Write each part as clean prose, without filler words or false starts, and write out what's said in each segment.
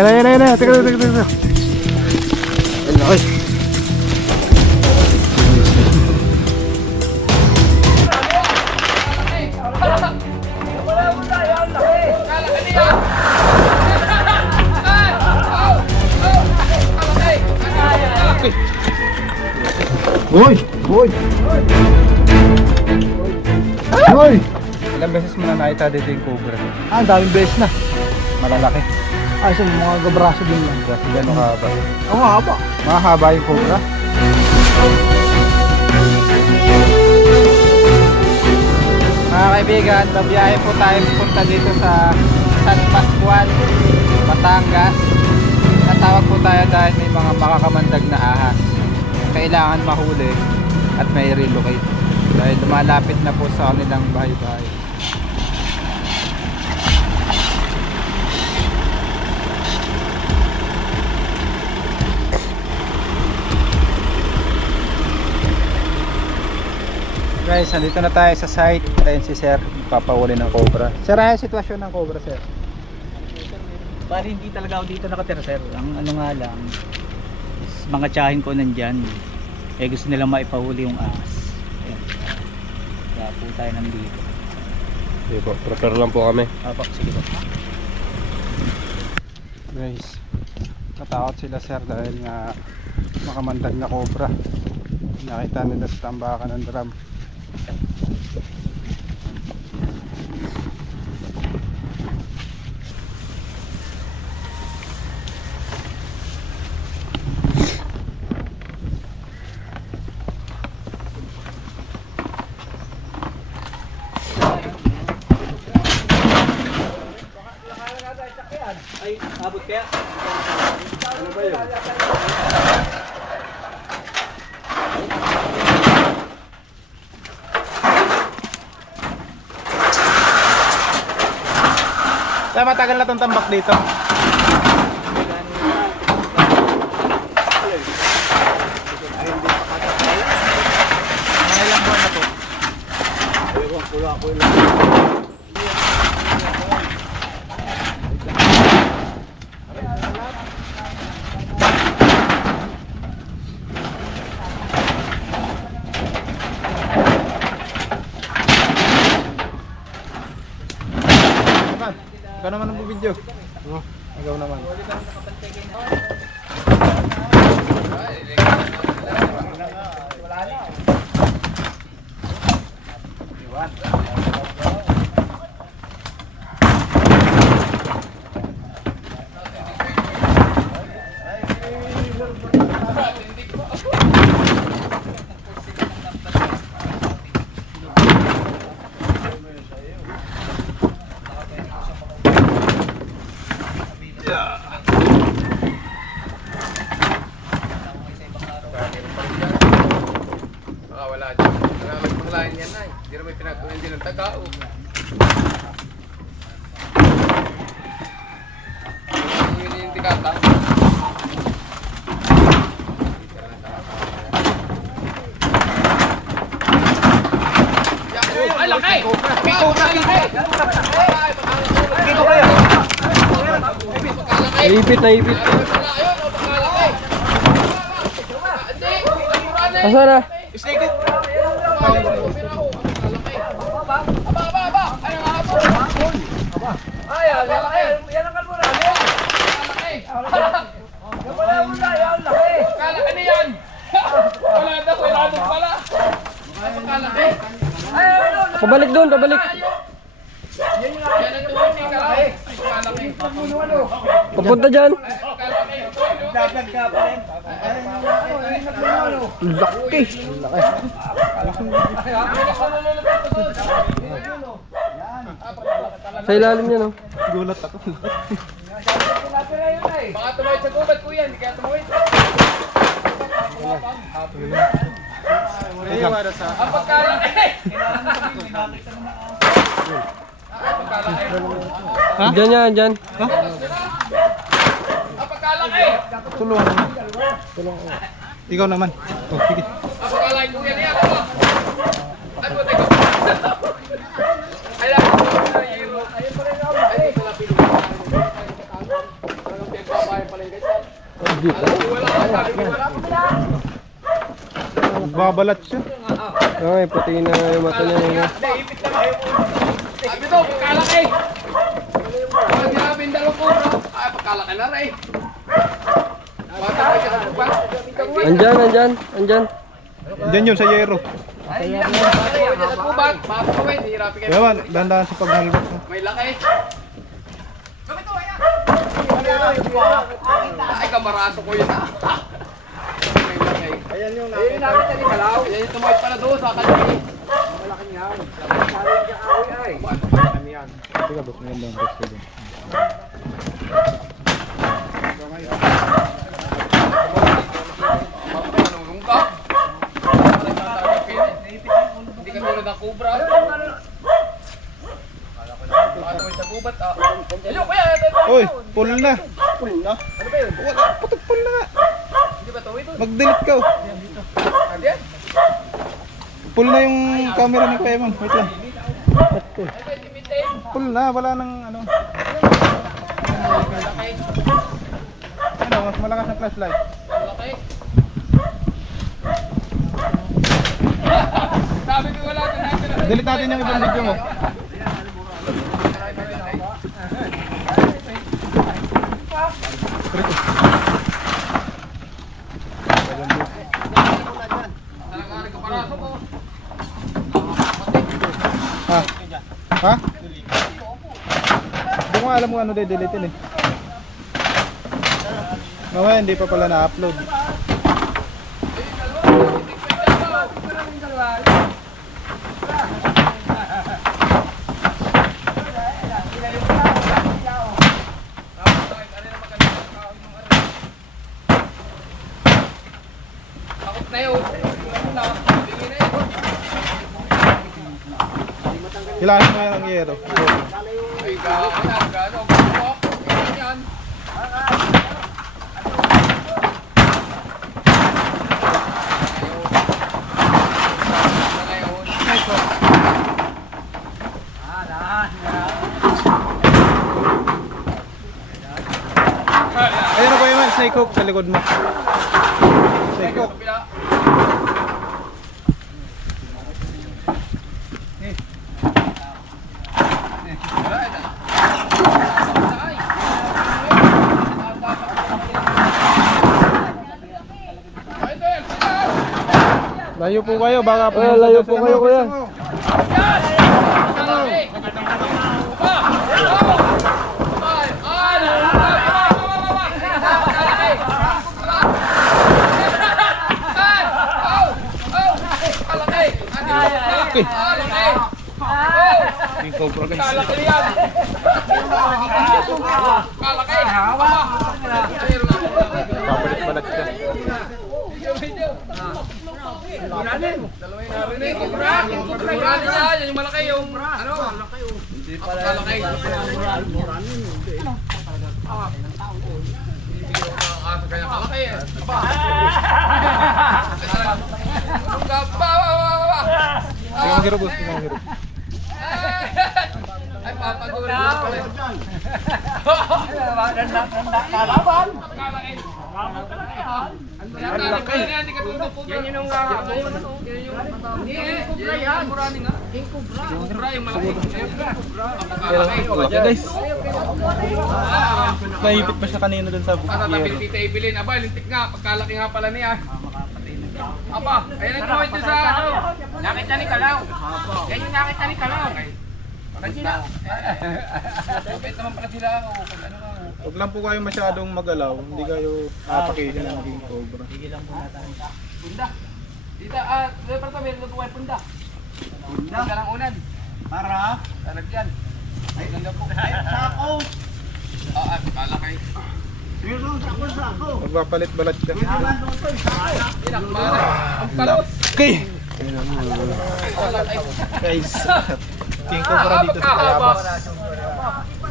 Yan. Teka. Ay. Hoy! Ilang beses mo na nakita dito yung cobra? Ang daming beses na. Malalaki. Ay, sa mga gabraso din lang. Kasi gano'ng kahaba? Ang haba. Mahaba yung cobra? Mga kaibigan, babiyahe po tayo punta dito sa San Pascual, Batangas. Natawag po tayo dahil may mga makakamandag na ahas. Kailangan mahuli at may relocate. Dahil lumalapit na po sa kanilang bahay-bahay. Guys, nandito na tayo sa site. Ayun si Sir, papahuli ng cobra. Sir, ano yung sitwasyon ng cobra, Sir? Bali hindi talaga ako dito nakatira, sir. Ang ano nga lang is mga tiyahin ko nandyan. Eh gusto nilang maipahuli yung ahas. Ayan. Kaya po tayo nandito. Sige po, prepare lang po kami. Apak, sige po. Guys, natakot sila, Sir, dahil nga makamandag na cobra. Nakita nila sa tambakan ng drum. Ay, abot kaya? Ano ba yun? Kaya matagal na itong tambak dito. Mga ilang buwan na po? Ikaw naman ang video. Ikaw naman. Wala dyan. Maraming panglayan yan na. Hindi naman pinagkuhin din ng tagao. Yun yung tikata. Ay, laki! May cobra! Naipit. Asa na? Snake it! Aba! Ay, ang hapon! Ay, yan ang kalbura! Yan, laki! Kalaki na yan! Wala na, kailangan pala! Kalaki! Pabalik doon. Yan ang tuwin ni Kalaki! Kalaki! Papunta dyan. Kalaki! Dagan ka pa rin. Laki. Sa ilalim niya, no? Gulat ako. Baka tumawid sa gubat ko yan, hindi kaya tumawid. Ang pagkalaki! Dyan. Ang pagkalaki! Tulungan mo. Ikaw naman. Oh, sige. Ang pagkalaki ko yan yan! Ay po, teka. Ay, lang. Ayun pa rin ako. Ay, pala pilugan. Babalat siya. Ay, puti na yung mata niya. Sabi to, pagkalaki. Pag grabe yung dalawang cobra. Ay, pagkalaki na rin. Bata pa siya sa pa. Andyan. Diyan yun sa yero. Ay, yan. Sa kubat. Mapakawin. Hirapi kayo. Kaya ba, dahan-dahan sa paghalbot. May laki. Kami to, ayan. Ay, kamaraso ko yun ah. May laki. Ayan yung nakita ni Kalaw. Ayan yung tumayot pala doon sa kalaki. Malaking yan. Saling ka away ay. Kami yan. Teka, boss, maganda ang boss ko dun. Manulong ka. Hindi ka tulad ng cobra. Patawid sa kubat ah. Ayun, kuya. Uy, pull na. Pull na? Ano ba yun? Wala, putok pull na nga. Hindi ba tawid? Mag-delete ka. Andiyan? Pull na yung camera ni Kuya Man. Wait lang. Pull na, wala nang ano. Ano, mas malakas ang flashlight. Laki. Sabi ko wala doon. Delete natin yung ibang video mo. Ha? Ha? Hindi ko nga alam kung ano delete eh. Mamaya hindi pa pala na-upload. Takot na yun. Tingin na yun. Hilahin mo yan ang yero. Ay, gano'n. Yan. Ayun na Kuya Man, snake hook sa likod mo. Snake hook. Layo po kayo, baka po. Layo po kayo, kuya. Yung cobra guys. Kalaki yan. Kalaki. Papalit-palit ka. Muranin yan. Yan yung malaki yung ano. Hindi pala. Kalaki. Kaya kalaki eh. Hindi mo hiro boss, hindi mo hiro. Ay, papagulo na pala. Kalaban! Ang laki. Yan yung kubra yan. Yung kubra yung malaki. Laki guys. Naipit pa siya kanina dun sa Para yero. tabi tita Evelyn. Aba, lintik nga. Pagkalaki nga pala niya. Aba, ayan ang tuwid sa ano. Nakita ni Kalaw. Yan yung nakita ni Kalaw. Nakita. Kapit naman pala sila. Huwag lang po kayo masyadong magalaw. Hindi kayo papakihin ng maging cobra. Punda. Tita, para sa meron po ay punda. Punda lang unan. Para? Talagyan. Ay, ganda po. Sako! Kalaki. Magpapalit-balat ka. Inakman. Ang palos. Okay! Guys, king cobra dito sa Tayabas.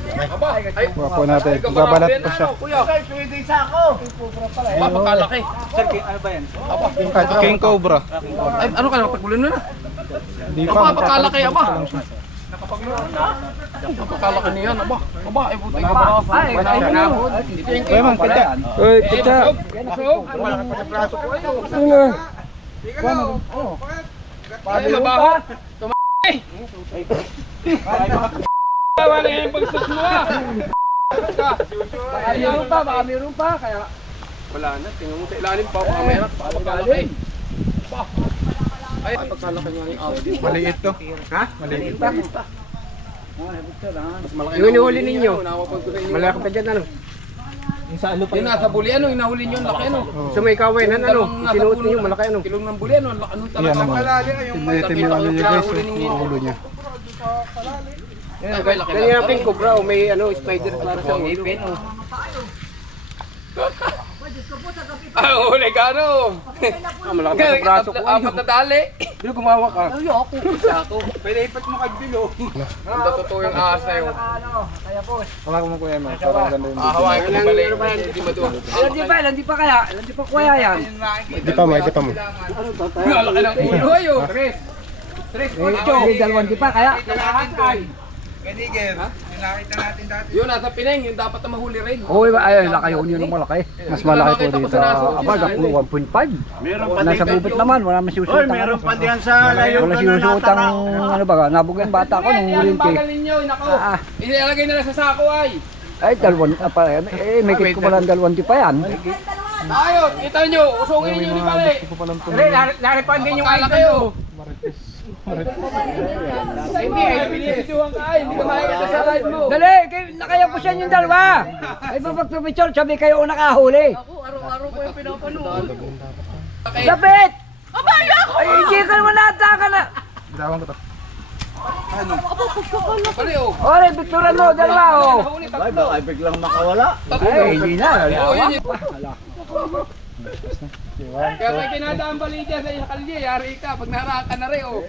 Aba, ay. Kuha po natin. Magbabalat pa siya. Kuya. Pwede sako! Aba, pagkalaki. Sir, ano ba yan? King cobra. Ay, ano ka na? Pagpulin mo na. Hindi Aba, pa. pagkalaki, aba. Lang siya. Nakapaglunan na. Pagkalaki niyan, aba. Aba, ay buti ka ba? Ay, Uy, mang kadya. Uy, kita. Ano na? Ay, mabaho. Tumay. Wala yung pagsusma. baka meron pa, kaya... Wala na, tingnan mo sa ilalim pa. Baka mayroon pa. Pagkalaki. Aba. Ay, pagkalaki nga yung Audi. Maliit to. Ha? Maliit. Mas malaki Yung inihuli ninyo. Nawapag ko sa inyo. Malaki pa dyan, ano? Yung sa ano pa Yung nasa buli, ano? Yung nahuli nyo, ang laki, ano? Sa may kawain, ano? Sinuot niyo, malaki, ano? Kilong ng buli, ano? Ano talaga? Yan naman. Ito yung ano niya guys, yung ulo niya. Ganyan ang pink cobra, oh, may ano, spider para sa ulo. Ah, huli ka, ano? Malaki pa sa braso ko. Apat na dali. Pero gumawa ka. Isa ako. Pwede ipat mo kag bilo. Ang totoo yung ahas na yun. Wala ko mo kuya mo. Parang ganda yung Hawain ko balik. Hindi maduwa. Ilan di pa kaya? Ilan di pa kuya yan? Di pa mo, di pa mo. Malaki ng ulo ayo. Tres. Hindi, dalawang di pa kaya? Yun, nasa Pineng. Yung dapat na mahuli rin. Oo, ayun, laki yun yung malaki. Mas malaki po dito. Abaga po 1.5. Nasa bubot naman, wala masusutang. Meron pa diyan sa layo Wala sinusutang, ano ba, nabog yung bata ko nung huling Ang bagal cake. ninyo, nako. Ah. Ilalagay na lang sa sako ay. Ay, dalawang, may kit ko pala dalawang di pa yan. Tayo, kita nyo. Usungin ninyo ni Pali. Laripan din Pagkala kayo. Hindi, pinipituhan ka ay. Hindi ka makikita sa live mo. Dali, nakaya po siya yung dalawa. Ay, papagpapicture, sabi kayo nakahuli. Araw-araw ko yung pinapanood. Lapit! Ay, hindi ka naman nataka na. Dawang ko to. Pali, oh. Oray, picturean mo, dalawa, oh. Nahuli, tatlo. ay biglang makawala. Ay, hindi na. Oo, yun yun. Kaya may kinadaan bali dyan sa kalye, yari ka. Pag naharakan na rin, oh.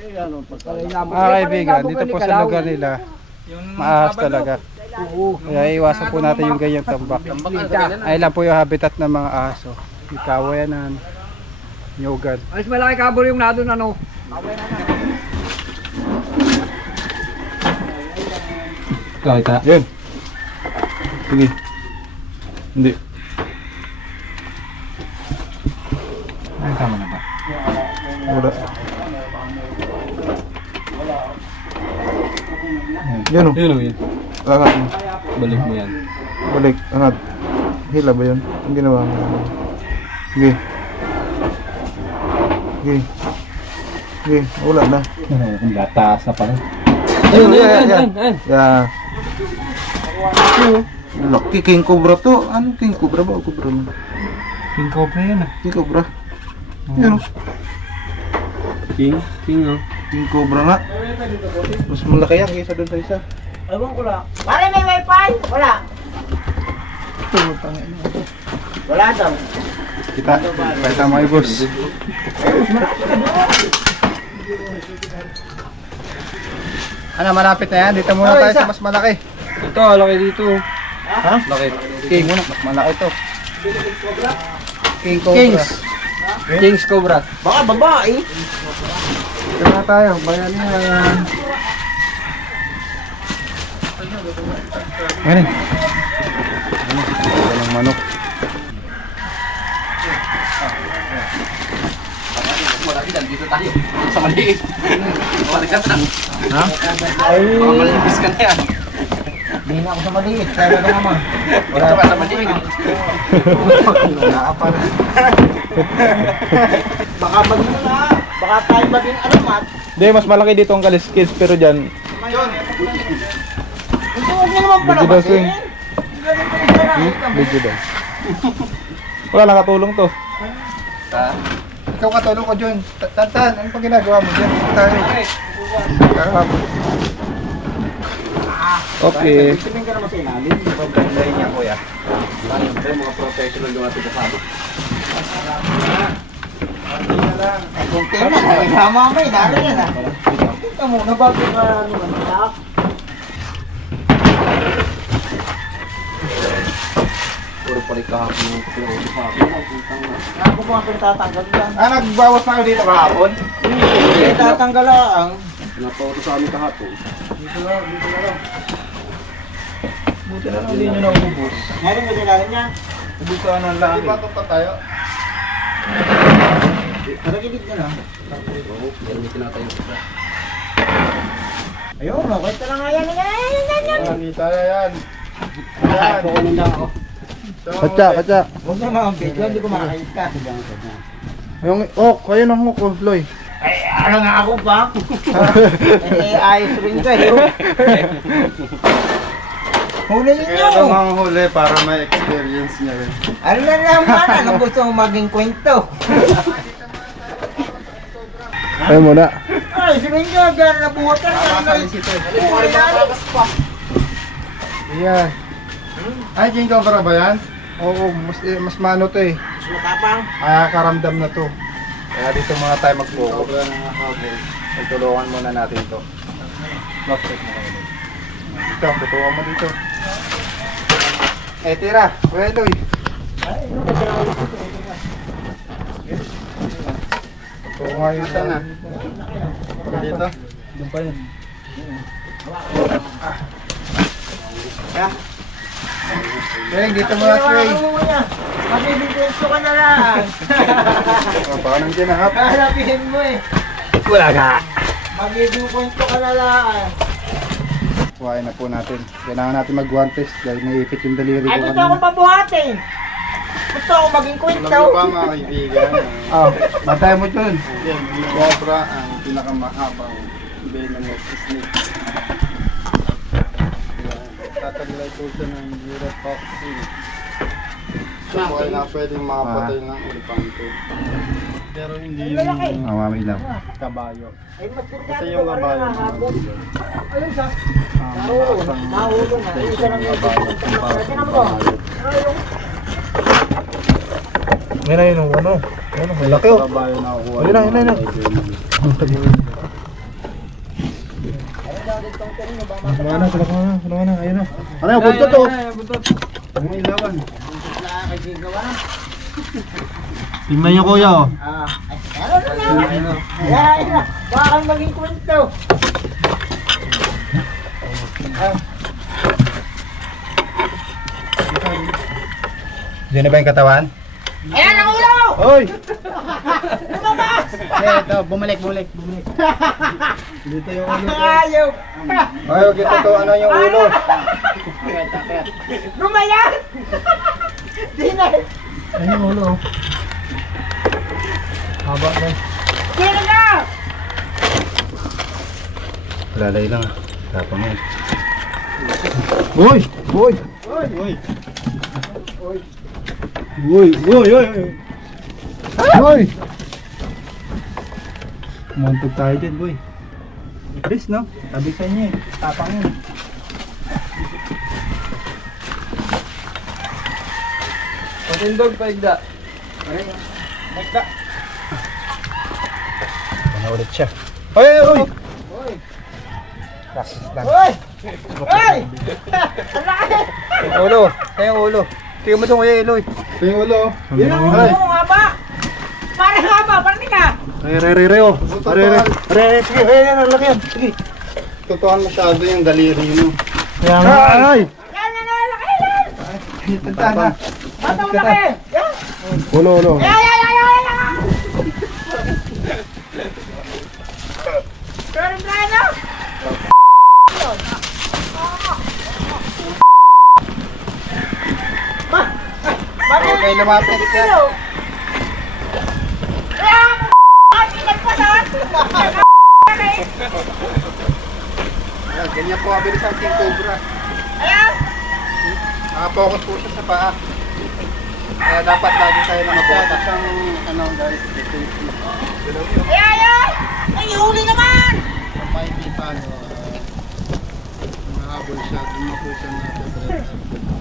Kaibigan, dito po sa lugar nila, maahas talaga. Kaya iwasan po natin yung ganyang tambak. Ay lang po yung habitat ng mga aso. Yung kawayanan, nyogan. Mas malaki kabor yung nadon, ano. Kahit yun. Sige. Hindi. Ay, tama na ba? Wala. Yun o. Yun o yun. Angat mo. Balik mo yan. Balik. Angat. Hila ba yun? Ang ginawa mo. Sige. Sige. Sige. Wala na. Ang lataas na pala. Ayun, yan. Yeah. Laki king cobra to. Ano king cobra ba o cobra mo? King cobra yan ah. King cobra. Yan o. King oh. King cobra nga. Mas malaki yan kaysa doon sa isa. Ewan ko lang. Pare, may wifi? Wala. Wala daw. Kita. Kita mga boss. Ano, malapit na yan. Dito muna tayo sa mas malaki. Ito, laki dito. Ha? Laki. King muna. Mas malaki to. King cobra. King's cobra. Baka babae. Dito na tayo. Bayan yan. Ayan. Ito ng manok. Dito tayo. Sa maliit. Balikan na. Ha? Ay, Malipis ka na yan. di na ako sa maliit. Kaya ka naman. Ito pa sa maliit. Nakapal. Baka maging na. Baka tayo maging alamat. Hindi, mas malaki dito ang kaliskis. Pero dyan, Ito, huwag niya naman pala video daw swing. Video daw. Wala nakatulong to. Ikaw katulong ko dyan. Tantan, ano pa ginagawa mo dyan? Tayo. Okay. Tingin ka naman sa ilalim. Pagkandahin niya kuya. Mga professional yung ating kasama. Kunti na. Ay, mamamay. Dali yan ah. Ito mo, nabago ka naman. Puro palik kahapon yung pinausap ako. Ako po ang tatanggal lang. Ah, nagbawas na kayo dito kahapon? Tatanggal lang. Napauro sa amin kahapon. Dito lang, dito lang. Buti na lang hindi nyo naubos. Meron mo nilalim niya? Ubusan ng langit. Bato pa tayo. Nakagilid na lang. Ayun, okay ito lang nga yan. Nakita yan. Yan. Kukunin lang ako. Katsa. Huwag na mga video, hindi ko makakita. Yung kayo ng hook, Loy. Ay, ano nga ako pa? Ayos rin kayo. Huli ninyo. Kaya mga huli para may experience niya rin. Ano na naman, anong gusto mo maging kwento? Ayun muna. Ay, rin nyo, gano'n na buhatan. Yan. Ay, King Cobra ba yan? Oo, mas mano to eh. Matapang. Karamdam na to. Kaya dito muna tayo mag-focus. Pagtulungan muna natin to. Lock check mo kayo. Dito, tutukan mo dito. Tira. Kuya Eloy. Tutukan yung isa na. Dito. Doon pa yun. Swing, dito muna swing. Magbibigwenso ka na lang. Baka nang ginahap. Hanapihin mo eh. Wala ka. Magbibigwenso ka na lang. Kuhain na po natin. Kailangan natin mag-one test dahil naipit yung daliri ko Ay, gusto akong pabuhatin. Gusto akong maging kwento. mga kaibigan. Bantay mo dyan. Yung cobra ang pinakamahabang venomous snake. Tataglay po siya ng neurotoxin. Ito po ay na pwedeng makapatay ng elepante. Pero hindi yung Mami lang. kabayo. Ay, magpurga. Kasi yung kabayo Ayun siya. Mahulong na. Isa lang yung Tinan mo. Ngayon na yun, ano? Malaki oh. kabayo na kukuha. Ayun na, ayun na. Kumain na, ayun na. Ano yung buntot to? Ang ilawan. Tingnan nyo kuya oh. Ano na? Ayan na. Baka kang maging kwento. Diyan na ba yung katawan? Ayan ang ulo! Hoy! Lumabas! Ito, bumalik. Dito yung ulo. Ayaw! Ay, huwag ito to, ano yung ulo? Lumayan! Di na! Ayun yung ulo oh. Haba na. Sino na? Lalay lang. Tapang yan. Uy! Uy! Uy! Uy! Muntog tayo din boy. Chris no? Sabi sa inyo eh. Tapang yun. Patindog pa igda. Magda! Ano ulit siya? Uy! Hoy! Hoy! Ang laki! Yung ulo! Kaya yung ulo! Tingnan mo itong kuya Eloy. Ito yung ulo. Yun ang ulo mo nga ba? Parang nga ba? Parang ka! Re oh. Sige, ang laki yan. Sige. Tutukan masyado yung daliri mo. Kaya nga. Ay! Yan na laki yan! Tanda na. Ba't ang laki? Yan! Ulo. Yan! Pero na! Okay, lumapit siya. Ganyan po kabilis ang King Cobra. Focus po siya sa paa. Kaya dapat lagi tayo nakabota. Siyang ano guys, defensive. Ay, huli naman! Kung makikita nyo, mahabol siya, dumako siya na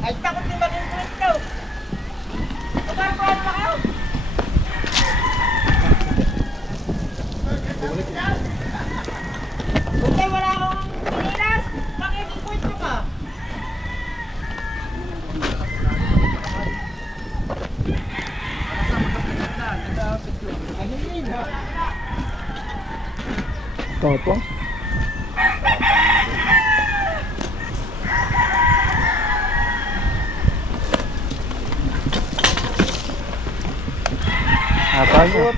Ay, takot din maging kwento. Pagkakuhan mo kayo? Kung kayo wala akong pinilas, makikikwento ka. Toto. Haba nyo.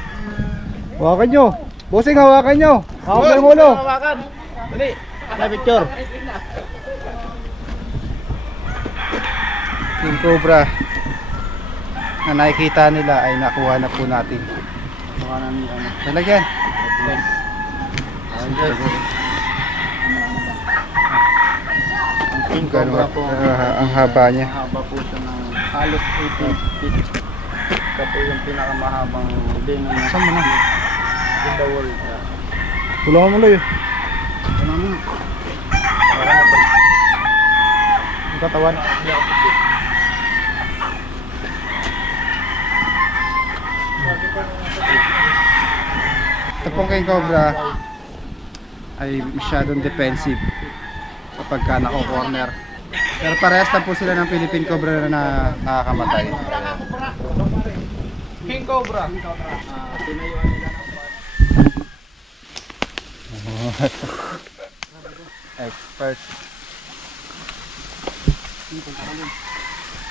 Hawakan nyo. Bossing, hawakan nyo. Hawakan yung ulo. Hawakan. Dali. Sa picture. King Cobra na nakikita nila ay nakuha na po natin. Talagyan. King Cobra po. Ang haba niya. Haba po siya ng halos 18 feet. Ito po yung pinakamahabang lingon na Saan mo na? in the world. Tulungan mo lang yun. Ano mo? Ang katawan. Ito pong King Cobra ay masyadong defensive kapag ka nako-corner. Pero parehas lang po sila ng Philippine Cobra na nakakamatay. King Cobra. Expert.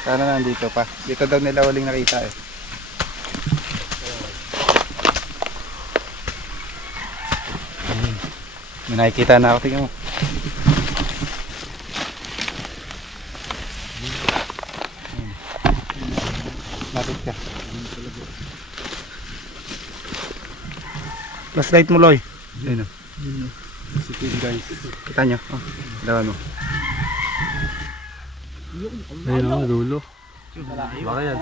Sana nandito pa. Dito daw nila huling nakita eh. May nakikita na ako. Tingnan mo. Lapit ka. Flashlight mo, Loy. Ayun o. Sipin guys. Kita nyo? Oh, lawan mo. Ayun o, dulo. Baka yan.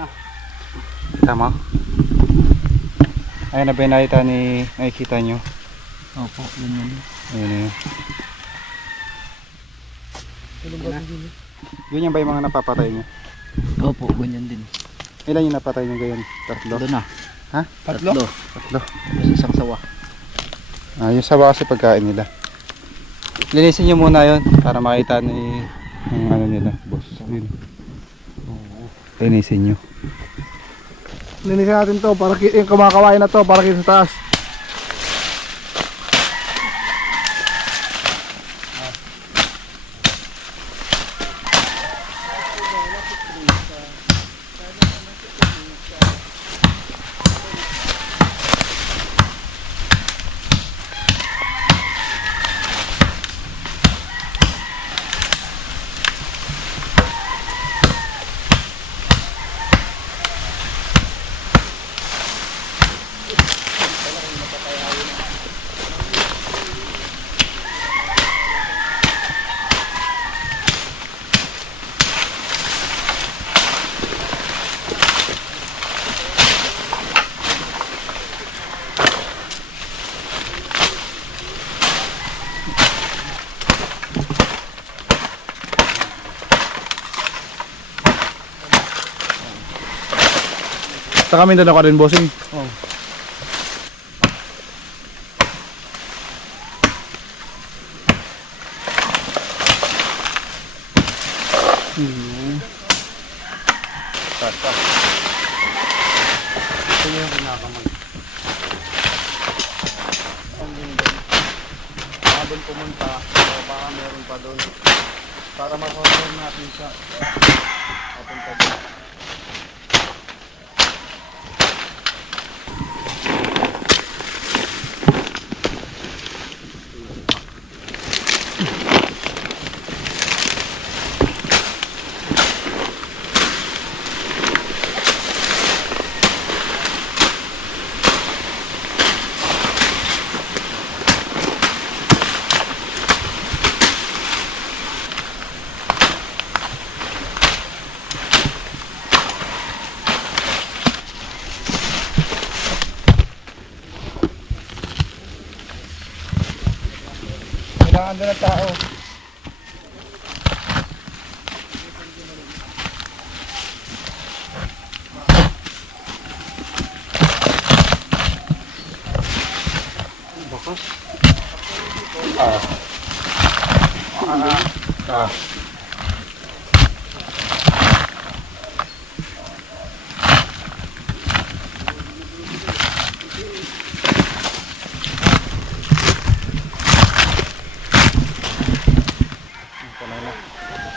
Kita mo? Ayun na ba yung nakikita nyo? Opo, yun yun. Ayun na yun. Ganyan ba yung mga napapatay nyo? Opo, ganyan din. Ilan yung napatay nyo ganyan? Tatlo? Doon na. Ha? Tatlo. Tatlo. Isang sawa. Ah, yung sawa kasi pagkain nila. Linisin nyo muna yun para makita ni yung ano nila, boss. Yun. Linisin nyo. Linisin natin to para yung kumakawain na to para kita sa taas. Sa kami dala ka rin, bossing. Oo. Doon pumunta, baka meron pa doon. Para makontrol natin siya. Papunta doon. Kailangan doon ng tao. Bakas.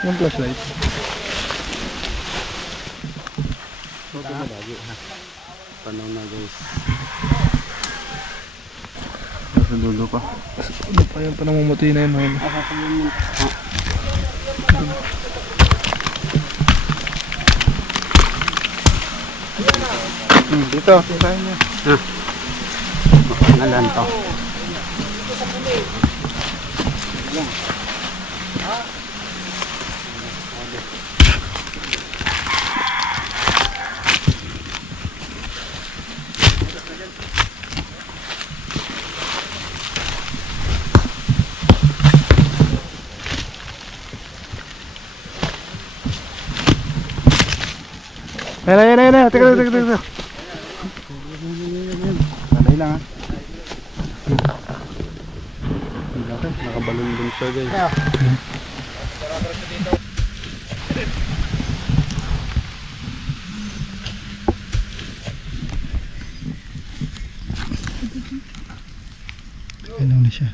Yung flashlight. Panaw na guys. Nasa dulo pa. Ano pa yung panamumuti na yun? Dito, kaya niya. Nalan to. Ayan. Teka. Sanay lang ha. Nakabalon din siya guys. Ano na siya?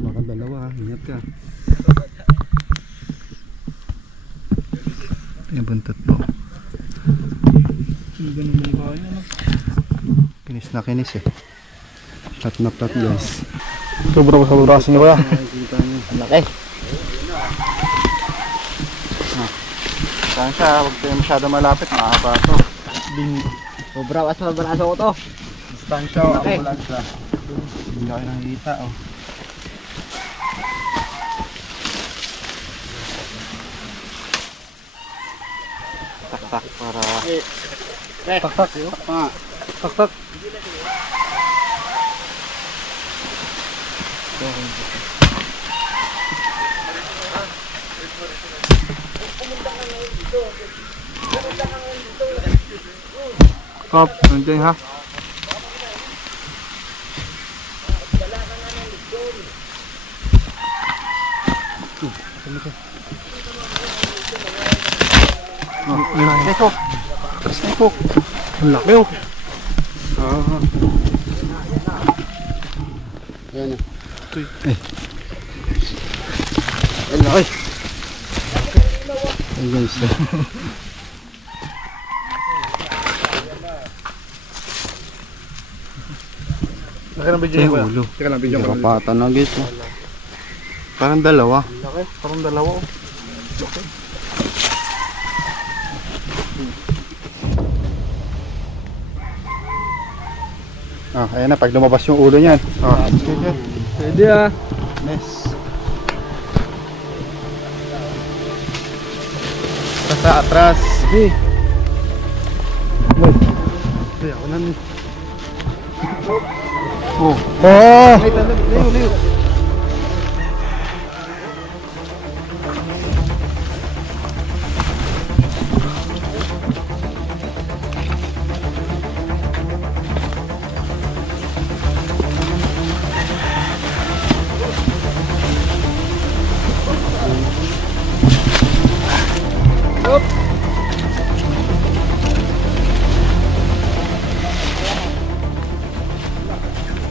Baka dalawa ha, ingat ka. Yung buntot po. Kinis na kinis eh. Shot na plot guys. Sobra pa sa braso niya kuya. Laki. Saan siya? Huwag tayo masyado malapit. Mahaba to. Sobra sa braso ko to. Distansya o ambulansya. Hindi kayo nakikita oh. Tak para Tak. Kop, nandiyan ha. Snake. Ang laki oh. Ayan o. Ang laki. Ayan guys. Laki ng video niya kuya. ulo. Teka lang, video ko. Kapatan na guys. Parang dalawa. Laki, parang dalawa oh. Ayan na. Pag lumabas yung ulo niyan. Pwede ah. Nice. Sa atras. Sige. Kaya ako na. Oh. Layo.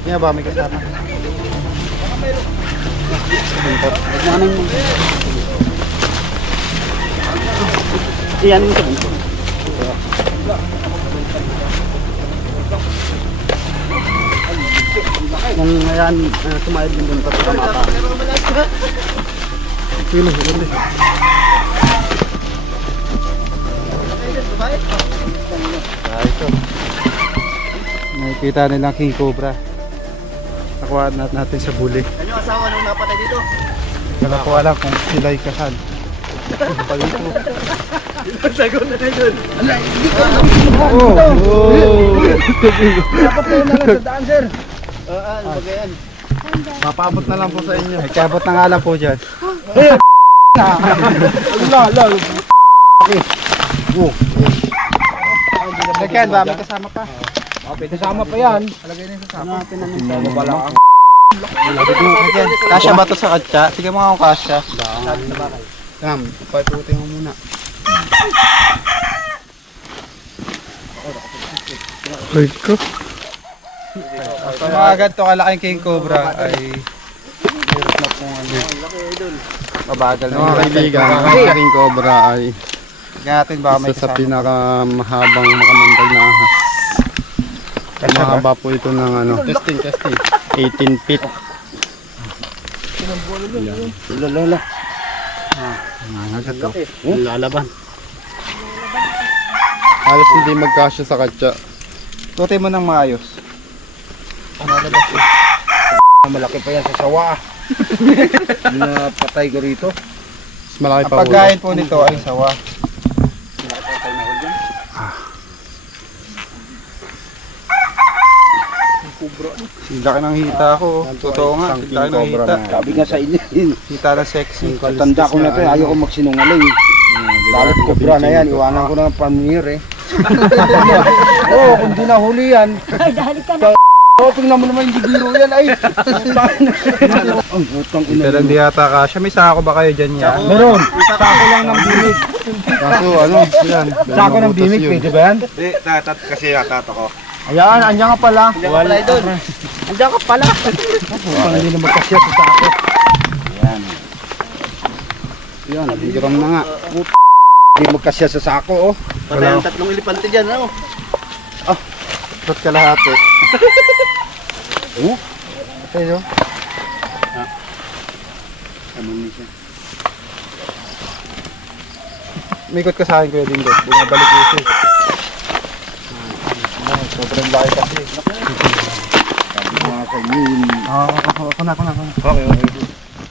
Yan ba? May kasama. Iyan mo ito. Nang ngayon, tumayad din dun sa mata. Sige. Ito. Nakikita nilang king cobra. Nakuha natin sa buli. Ano yung asawa nung napatay dito? Wala ko alam kung sila'y kasal. Sagot na kayo dun. Dapat kayo na lang sa daan, sir. Bagayan. Mapabot na lang po sa inyo. Ay, kabot na nga lang po dyan. Ken ba? May kasama pa. Kasama pa yan. Kasya ba ito sa katsa? Sige mga akong kasya. Tam, paiputin mo muna. Ay ko. Sa mga ganito kalaking king cobra ay hirap na pong ano. Mabagal na Mga yun. kaibigan, ang king cobra ay Tingnan natin baka may isa sa kasama. pinakamahabang makamandag na ahas. Kasya ba? Mahaba po ito ng ano, 18 feet. Lala. Lalaban. Halos hindi magkasya sa katsa. Tutin mo ng maayos. Malaki pa yan sa sawa. Napatay ko rito. Mas malaki Ang pa ulo. pagkain po nito ay sawa. Laki ng hita ko. Totoo nga. Isang Laki ng king cobra hita. na. Sabi nga sa inyo, Hita na sexy. tanda ko na ito, ayaw ko magsinungaling. Dalit kobra na yan, iwanan ko na ng pamir eh. Oo, kung di nahuli yan. Oo, tingnan mo naman yung biro yan ay. Ang butang ina. Pero hindi yata kasya. May sako ba kayo dyan yan? Meron, sako lang ng bimig. Kaso ano, yan. Sako ng bimig, pwede ba yan? Hindi, kasi yatato ko. Ayan, andyan ka pala. Andyan ka pala. Putang hindi na magkasya sa sako. Yan, bigram na nga. Hindi magkasya sa sako, oh. Patay ang tatlong elepante dyan, ano? Ba't kalahati? Okay, no? Umikot ka sa akin kuya Dindo. Bumabalik ko siya. Sobrang laki kasi. Ako na. Okay.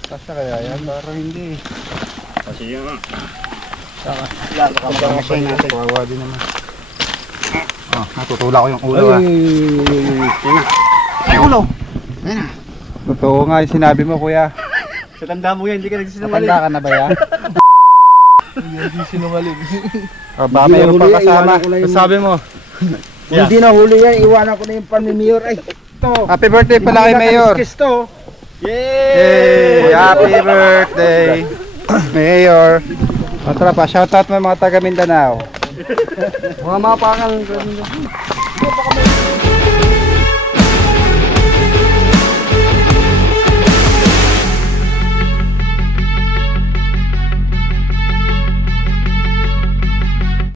Kasya kaya yan? Parang hindi. Kasi yun. Pagkamasay natin. Kawawa din naman. Natutula ko yung ulo ah. Ay, ulo. Totoo nga yung sinabi mo kuya. Sa tanda mo yan, hindi ka nagsisinungaling. Matanda ka na ba yan? Hindi sinungaling. Baka mayroon pa kasama. Sabi mo, Kung hindi nahuli yan, iwanan ko na yung pamimiyor. Ay, ito. Happy birthday pala kay Mayor. Kiss to. Yay! Happy birthday! Mayor! O tara pa, shoutout mo mga taga Mindanao. Mga pangal.